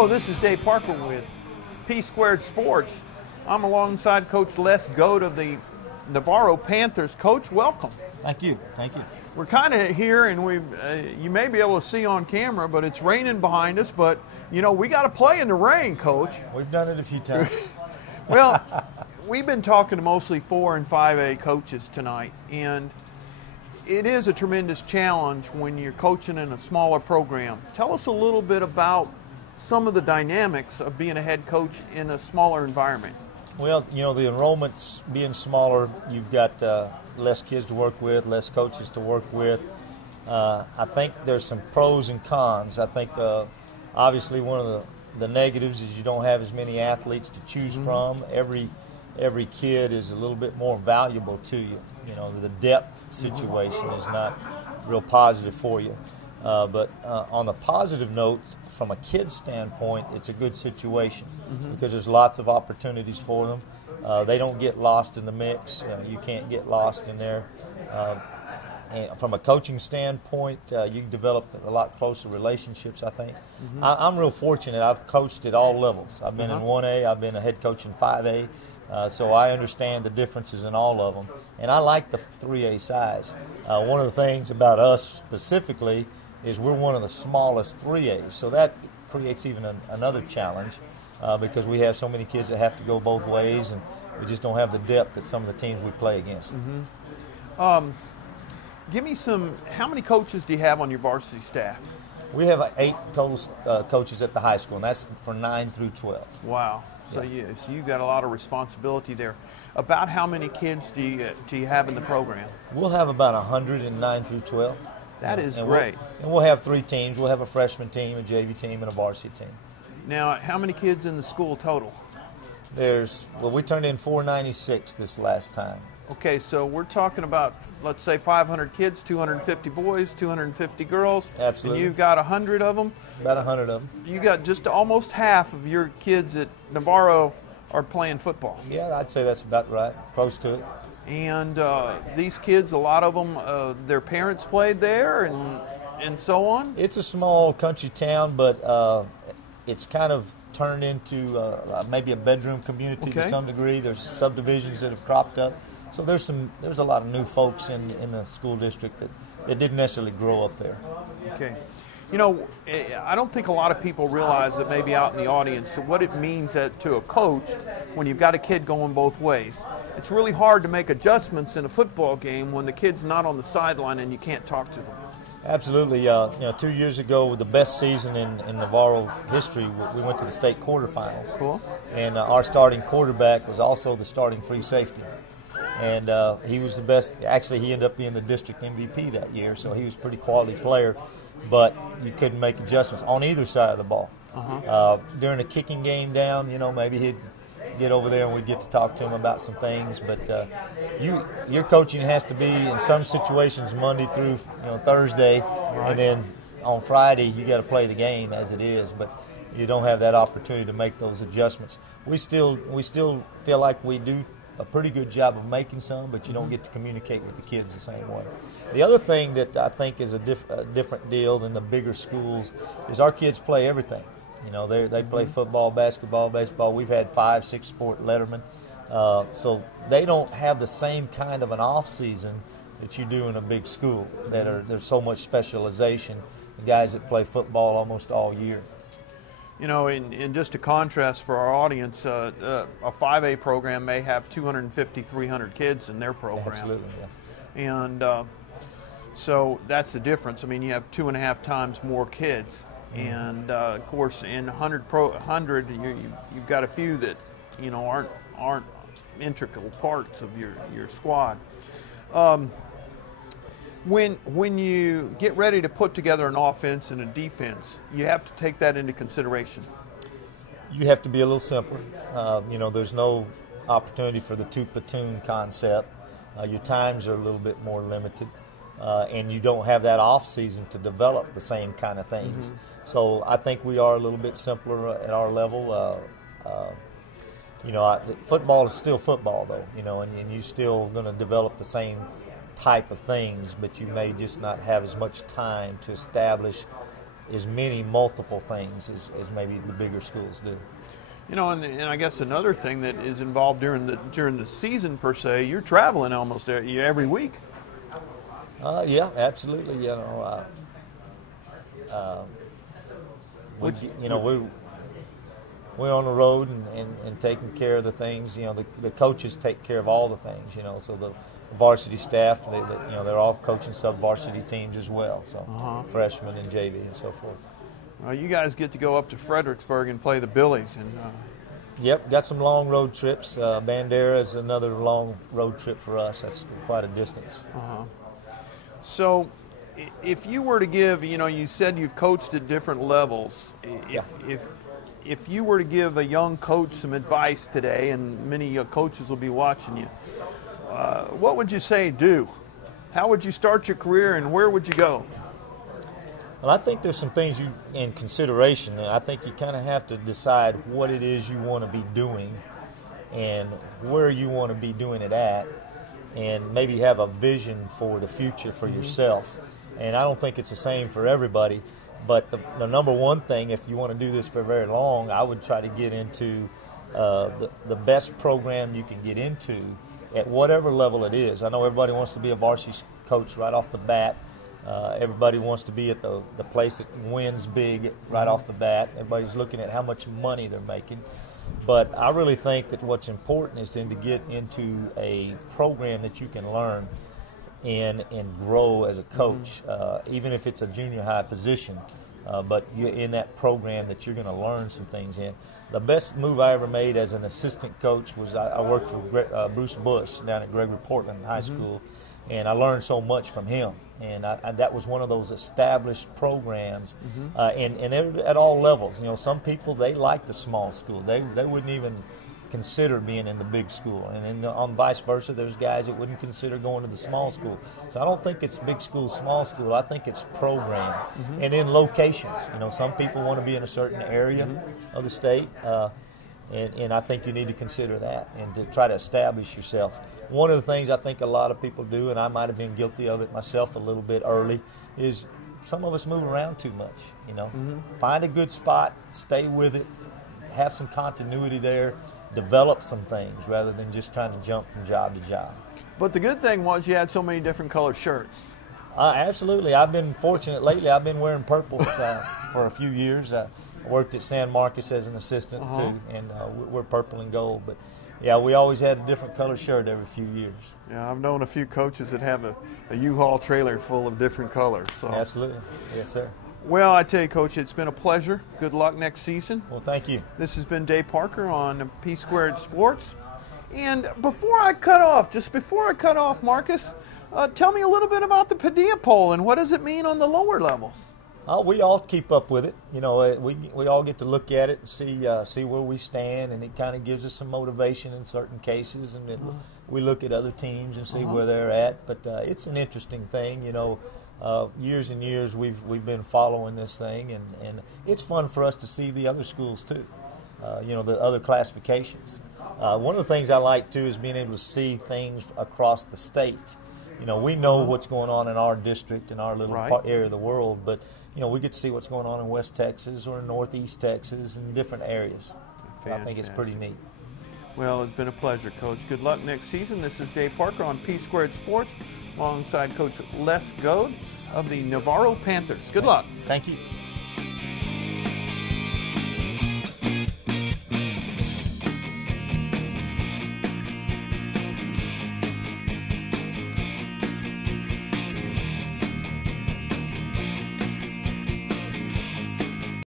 Hello, this is Dave Parker with PSquared Sports. I'm alongside Coach Les Goud of the Navarro Panthers. Coach, welcome. Thank you. Thank you. We're kind of here, and you may be able to see on camera, but it's raining behind us. But, you know, we got to play in the rain, Coach. We've done it a few times. Well, we've been talking to mostly 4 and 5A coaches tonight, and it is a tremendous challenge when you're coaching in a smaller program. Tell us a little bit about some of the dynamics of being a head coach in a smaller environment. Well, you know, the enrollments being smaller, you've got less kids to work with, less coaches to work with. I think there's some pros and cons. I think obviously one of the negatives is you don't have as many athletes to choose from. Every kid is a little bit more valuable to you. You know, the depth situation is not real positive for you. But on a positive note, from a kid's standpoint, it's a good situation because there's lots of opportunities for them. They don't get lost in the mix. You can't get lost in there. And from a coaching standpoint, you develop a lot closer relationships, I think. I'm real fortunate. I've coached at all levels. I've been in 1A. I've been a head coach in 5A. So I understand the differences in all of them. And I like the 3A size. One of the things about us specifically is we're one of the smallest 3As. So that creates even another challenge because we have so many kids that have to go both ways, and we just don't have the depth that some of the teams we play against. Give me how many coaches do you have on your varsity staff? We have 8 total coaches at the high school, and that's for 9 through 12. Wow. So you've got a lot of responsibility there. About how many kids do you have in the program? We'll have about 100 in 9 through 12. That is great. We'll have 3 teams. We'll have a freshman team, a JV team, and a varsity team. Now, how many kids in the school total? We turned in 496 this last time. Okay, so we're talking about, let's say, 500 kids, 250 boys, 250 girls. Absolutely. And you've got 100 of them? About 100 of them. You got just almost half of your kids at Navarro are playing football. Yeah, I'd say that's about right, close to it. And these kids, a lot of them, their parents played there and so on? It's a small country town, but it's kind of turned into maybe a bedroom community to some degree. There's subdivisions that have cropped up. So there's a lot of new folks in the school district that didn't necessarily grow up there. Okay. You know, I don't think a lot of people realize that maybe out in the audience what it means to a coach when you've got a kid going both ways. It's really hard to make adjustments in a football game when the kid's not on the sideline and you can't talk to them. Absolutely. 2 years ago, with the best season in Navarro history, we went to the state quarterfinals. Cool. And our starting quarterback was also the starting free safety. And he was the best. Actually, he ended up being the district MVP that year, so he was a pretty quality player. But you couldn't make adjustments on either side of the ball. During a kicking game down, maybe he'd get over there and we'd get to talk to him about some things. But your coaching has to be, in some situations, Monday through Thursday, and then on Friday you got to play the game as it is. But you don't have that opportunity to make those adjustments. We still feel like we do a pretty good job of making some, but you don't get to communicate with the kids the same way. The other thing that I think is a different deal than the bigger schools is our kids play everything. They play football, basketball, baseball. We've had 5-6 sport lettermen. So they don't have the same kind of an off season that you do in a big school. There's so much specialization. The guys that play football almost all year. In just a contrast for our audience, a 5A program may have 250, 300 kids in their program. Absolutely, yeah. And so that's the difference. I mean, you have 2.5 times more kids. And, of course, in 100, you've got a few that, aren't integral parts of your squad. When you get ready to put together an offense and a defense, you have to take that into consideration. You have to be a little simpler. There's no opportunity for the 2-platoon concept. Your times are a little bit more limited, and you don't have that off season to develop the same kind of things. So I think we are a little bit simpler at our level. Football is still football, though. And you're still going to develop the same type of things, but you may just not have as much time to establish as many multiple things as maybe the bigger schools do. You know, and I guess another thing that is involved during the season per se, you're traveling almost every week. Yeah, absolutely. You know, we're on the road and taking care of the things. You know, the coaches take care of all the things. You know, so the varsity staff, they're all coaching sub-varsity teams as well. So freshmen and JV and so forth. Well, you guys get to go up to Fredericksburg and play the Billies, and yep, got some long road trips. Bandera is another long road trip for us. That's quite a distance. So, if you were to give, you know, you said you've coached at different levels. If you were to give a young coach some advice today, and many coaches will be watching you, what would you say do? How would you start your career, and where would you go? Well, I think there's some things in consideration. I think you kind of have to decide what it is you want to be doing and where you want to be doing it at, and maybe have a vision for the future for yourself. And I don't think it's the same for everybody, but the number one thing, if you want to do this for very long, I would try to get into the best program you can get into at whatever level it is. I know everybody wants to be a varsity coach right off the bat. Everybody wants to be at the place that wins big right off the bat. Everybody's looking at how much money they're making. But I really think that what's important is then to get into a program that you can learn and grow as a coach, even if it's a junior high position. But you're in that program that you're going to learn some things in. The best move I ever made as an assistant coach was I worked for Bruce Bush down at Gregory Portland High School, and I learned so much from him. And that was one of those established programs, and they're at all levels. You know, some people, they like the small school. They wouldn't even consider being in the big school, and then on vice versa, there's guys that wouldn't consider going to the small school. So I don't think it's big school, small school. I think it's program, and in locations. You know, some people want to be in a certain area of the state, and I think you need to consider that and to try to establish yourself. One of the things I think a lot of people do, and I might have been guilty of it myself a little bit early, is some of us move around too much. You know, find a good spot, stay with it, have some continuity there, develop some things rather than just trying to jump from job to job. But the good thing was you had so many different color shirts. Absolutely. I've been fortunate lately. I've been wearing purple for a few years. I worked at San Marcos as an assistant too, and we're purple and gold. But yeah, we always had a different color shirt every few years. Yeah, I've known a few coaches that have a U-Haul trailer full of different colors. So. Absolutely. Yes, sir. Well, I tell you, Coach, it's been a pleasure. Good luck next season. Well, thank you. This has been Dave Parker on PSquared Sports. And before I cut off, Marcus, tell me a little bit about the Padilla poll and what does it mean on the lower levels? We all keep up with it. You know, we all get to look at it and see where we stand, and it kind of gives us some motivation in certain cases. And then we look at other teams and see where they're at. But it's an interesting thing. You know, years and years we've been following this thing, and it's fun for us to see the other schools too. You know, the other classifications. One of the things I like too is being able to see things across the state. You know, we know what's going on in our district, in our little area of the world, but you know, we get to see what's going on in West Texas or in Northeast Texas and different areas. So I think it's pretty neat. Well, it's been a pleasure, Coach. Good luck next season. This is Dave Parker on PSquared Sports alongside Coach Les Goud of the Navarro Panthers. Good luck. Thank you.